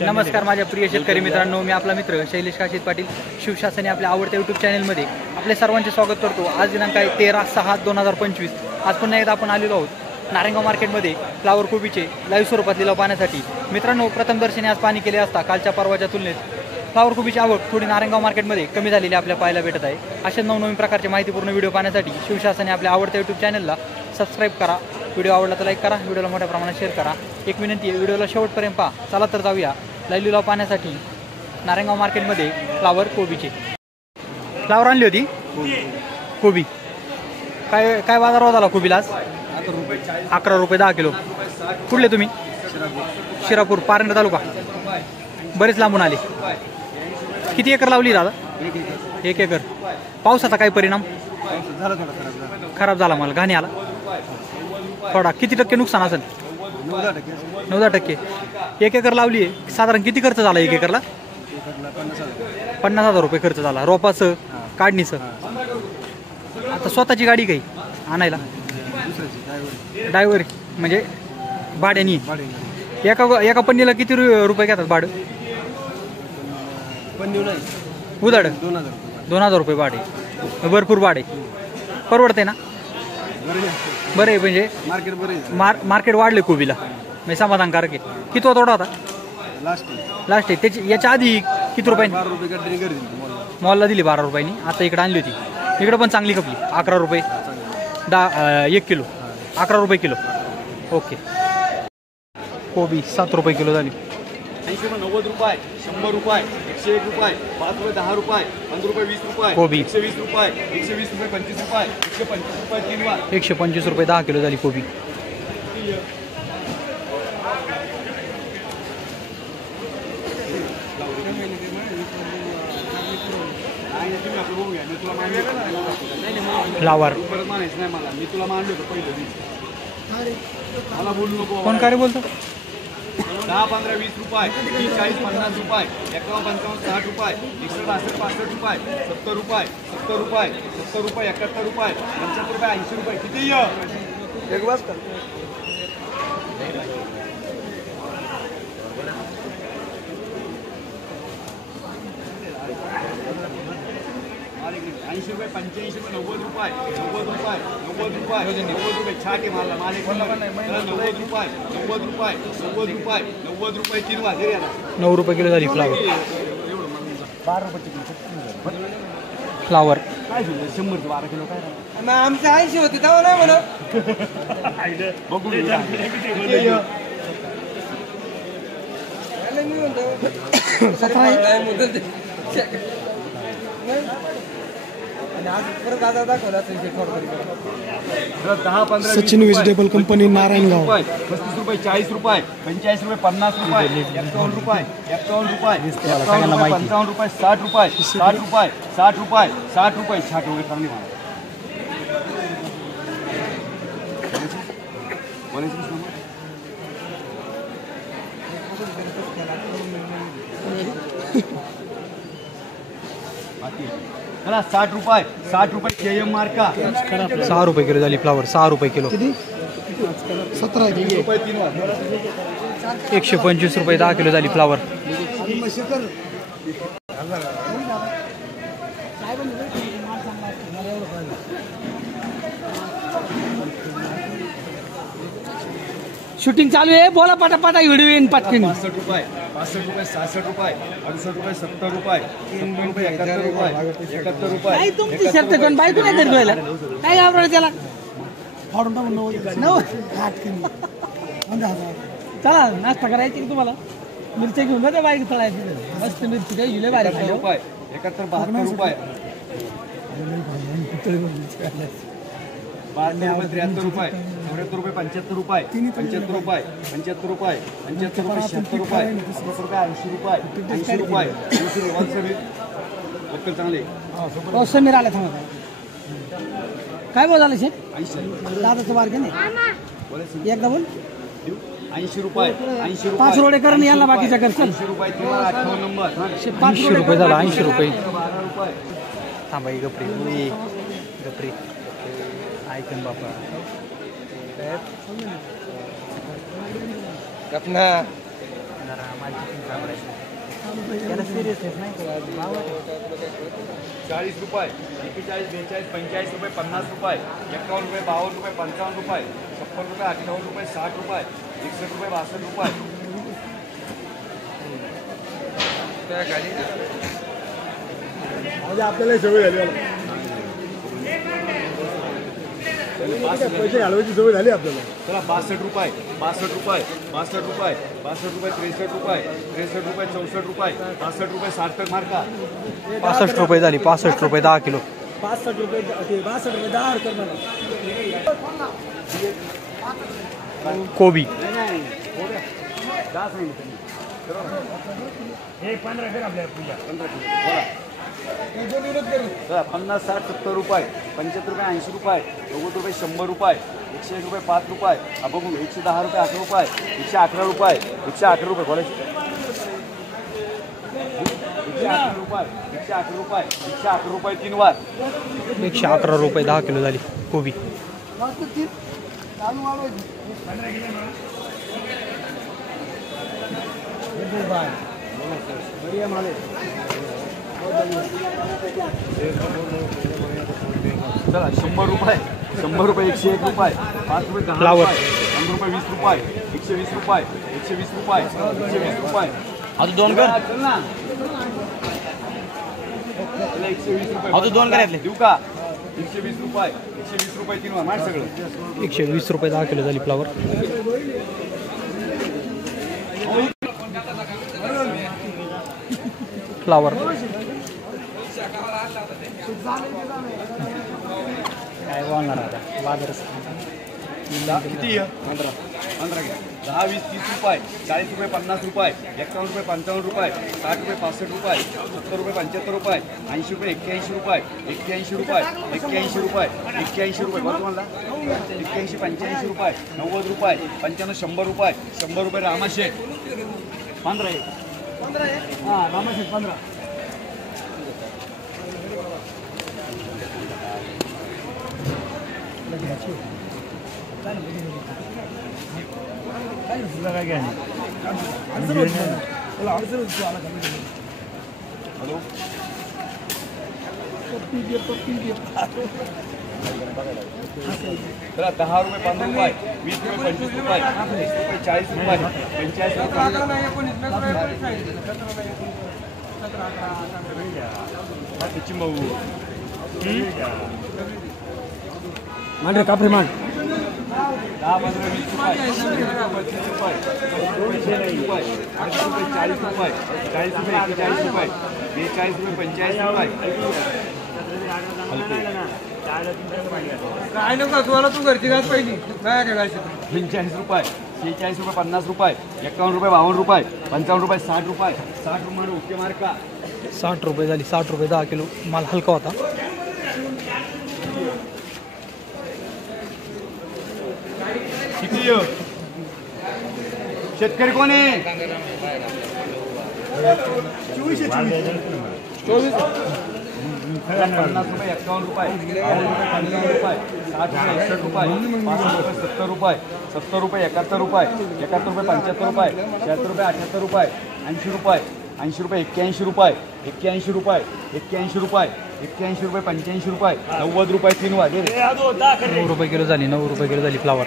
नमस्कार माझ्या प्रिय शेतकरी मित्रांनो, मी आपला मित्र शैलेश काशीद पाटील शिवशासनी आपल्या आवडत्या यूट्यूब चॅनलमध्ये आपले सर्वांचे स्वागत करतो। आज दिनांक आहे 13/6/2025। आज पुन्हा एकदा आपण आलेलो आहोत नारायणगाव मार्केटमध्ये फ्लावर कोबीचे लाईव्ह स्वरूपात लिलाव पाहण्यासाठी। मित्रांनो, प्रथम दर्शनी आज पाणी केले असता कालच्या परवाच्या तुलनेत फ्लावर कोबीची आवक थोडी नारायणगाव मार्केटमध्ये कमी झालेली आपल्याला पाहायला भेटत आहे। अशा नवनवीन प्रकारचे माहितीपूर्ण व्हिडिओ पाहण्यासाठी शिवशासनी आपल्या आवडत्या यूट्यूब चॅनलला सबस्क्राईब करा। व्हिडिओ आवडला तर लाईक करा, व्हिडिओला मोठ्या प्रमाणात शेअर करा। एक विनंती आहे, व्हिडिओला शेवटपर्यंत पहा। चला तर जाऊया लाईव्ह लिलाव पाहण्यासाठी नारायणगाव मार्केटमध्ये फ्लावर कोबीचे। फ्लावर आणली होती कोबी, काय काय बाजार झाला कोबीला आज? 11 रुपये 10 किलो। कुठले तुम्ही? शिरापूर पारंड तालुका। बरेच लांबून आले। किती एकर लावली दादा? 1 एकर। पावसाचा काय परिणाम? खराब झाला माल, घाणी आला थोडा। किती टक्के नुकसान असेल? 9-10%। 1 एकर लावली आहे, साधारण किती खर्च झाला 1 एकरला? 50,000 रुपये खर्च झाला, रोपाचं काढणीचं। आता स्वतःची गाडी काही आणायला? ड्रायव्हर म्हणजे भाड्यानी? एका पन्नीला किती रुपये घेतात भाडं? उदाड 2,000 रुपये भाडे, भरपूर भाडे। परवडते ना? बरं आहे, म्हणजे मार्केट वाढले कोबीला, म्हणजे समाधानकारक आहे। किती तोडा होता? लास्ट आहे त्याची। याच्या आधी किती रुपयांनी मॉलला दिली? 12 रुपयांनी। आता इकडे आणली होती, इकडे पण चांगली खपली। 11 रुपये 1 किलो, 11 रुपये किलो। ओके। कोबी 7 रुपये किलो झाली। 90 रुपये, 100 रुपये, 101 रुपये, 5 रुपये 10 रुपये, 15 रुपये 20 रुपये, कोबी 120 रुपये, 120 रुपये 25 रुपये, 125 रुपये 3 वार, 125 रुपये 10 किलो झाली कोबी। फ्लावर मी तुला मानलो होतो पहिलं, मला बोलू नको। कोण काय बोलतो? 10, 15, 20 रुपये, 30, 40, 50 रुपये, 51, 55, 60 रुपये, 61, 62, 65 रुपये, 70 रुपये, 70 रुपये, 70 रुपये, 71 रुपये, 75 रुपये, 80 रुपये। किती एक बस कर? 80 रुपये, 85 रुपये, 90 रुपये, 90 रुपये, 90 रुपये, 90 रुपये। छाट आहे मला, 90 रुपये, 90 रुपये, 90 रुपये, 90 रुपये 3 वार। 9 रुपये किलो झाली फ्लावर। 12 रुपये किलो फ्लावर काय झालं? 100 12 किलो काय? आमचं 80 होते तेव्हा नाही म्हणा। बघू सचिन व्हेजिटेबल कंपनी नारायणगाव। 35 रुपये, 40 रुपये, 45 रुपये, 50 रुपये, 51 रुपये, 51 रुपये, 55 रुपये, 60 रुपये, 60 रुपये, 60 रुपये, 60 रुपये। 60 रुपये चांगली मला। चला 60 रुपये, 60 रुपये KM मार्का। 6 रुपये किलो झाली फ्लावर। 6 रुपये किलो। 17 रुपये 3 वार। 125 रुपये 10 किलो झाली फ्लावर। शूटिंग चालू आहे, बोला पटापटा व्हिडिओ येईन पटकन। 65 रुपये, 65 रुपये, 66 रुपये, 68 रुपये, 70 रुपये, 70 रुपये, 71 रुपये, 71 रुपये। काय तुमची शर्त पण बायको नाही तरी व्हायला काय आवडलं त्याला? चला नाश्ता करायची की तुम्हाला? मिरच्या घेऊन जा, बाईक तळायची मस्त मिरची काय जुले बारीक 71 रुपये, 71, 72 रुपये, 73 रुपये, 74 रुपये, 75 रुपये, 75 रुपये, 75 रुपये, 75 रुपये, 76 रुपये, 80 रुपये, 80 रुपये, 80 रुपये, 80 रुपये चांगले। समीर आला थांबा। काय बोल झालं शेत? दादाचं बारके नाही एकदा बोल। 80 रुपये, 80 रुपये, 5 रोडे करून यायला बाकीच्या घर। 80 रुपये 58 नंबर, 80 रुपये झाला। 80 रुपये 12 रुपये। थांबा गपरी गपरी ऐकन बापा अपना जरा माझी त्याला सिरियसनेस नाही का? 40 रुपये 41 42 45 रुपये 50 रुपये 51 रुपये 52 रुपये 55 रुपये 56 रुपये 58 रुपये 60 रुपये 61 रुपये 62 रुपये आपल्याला सवय झाली पैसे घालवायची सवय झाली आपल्याला. चला 62 रुपये 62 रुपये 62 रुपये 62 रुपये 63 रुपये 63 रुपये 64 रुपये 62 रुपये 60 तक मार्का 65 रुपये झाली. 65 रुपये 10 किलो. 65 रुपये 62 रुपये 10 रुपये मला. कोबी 50 60 70 रुपये 75 रुपये 80 रुपये 90 रुपये 100 रुपये 101 रुपये 5 रुपये बघू 110 रुपये 8 रुपये 111 रुपये 111 रुपये बोलायचे 111 रुपये 111 रुपये 111 रुपये 3 वार 111 रुपये 10 किलो झाली कोबी. चला 100 रुपये 100 रुपये 101 रुपये 5 रुपये 10 फ्लावर. रुपये 5 रुपये 20 रुपये 120 रुपये 120 रुपये 120 रुपये आता दोन कर. चल ना 120 रुपये आता दोन करायचे. देऊ का 120 रुपये 3 वार मार सगळं 120 रुपये 10 किलो झाली फ्लावर. फ्लावर काय बोलणार आता बाजार किती 15 घ्या 10 20 30 रुपये 40 रुपये 50 रुपये 51 रुपये 55 रुपये 60 रुपये 65 रुपये 70 रुपये 75 रुपये 80 रुपये 81 रुपये 81 रुपये 81 रुपये 81 रुपये बरं तुम्हाला 81 85 रुपये 90 रुपये 95 100 रुपये 100 रुपये रामाशेठ 15 हां रामाशेठ 15. हॅलो चला 10 रुपये 15 रुपये 20 रुपये 25 रुपये 40 रुपये 45 रुपये चिंबाऊ मांडे कापरे मांड 10 15 20 रुपये 30 रुपये 40 रुपये 40 रुपये 41 रुपये 45 रुपये 45 काय नको तुम्हाला तू घरची घास पहिली काय काय 45 रुपये 46 रुपये 50 रुपये 51 रुपये 52 रुपये 55 रुपये 60 रुपये 60 रुपये ओके मार्का 60 रुपये झाली. 60 रुपये 10 किलो माल हलका होता. किती शेतकरी कोण आहे 24 50 रुपये 51 रुपये 55 रुपये 60 रुपये 61 रुपये 70 रुपये 70 रुपये 71 रुपये 71 रुपये 75 रुपये 76 रुपये 78 रुपये 80 रुपये 81 रुपये 81 रुपये 81 रुपये 81 रुपये 85 रुपये 90 रुपये 3 वाजे 9 रुपये किलो झाली. 9 रुपये किलो झाली फ्लावर.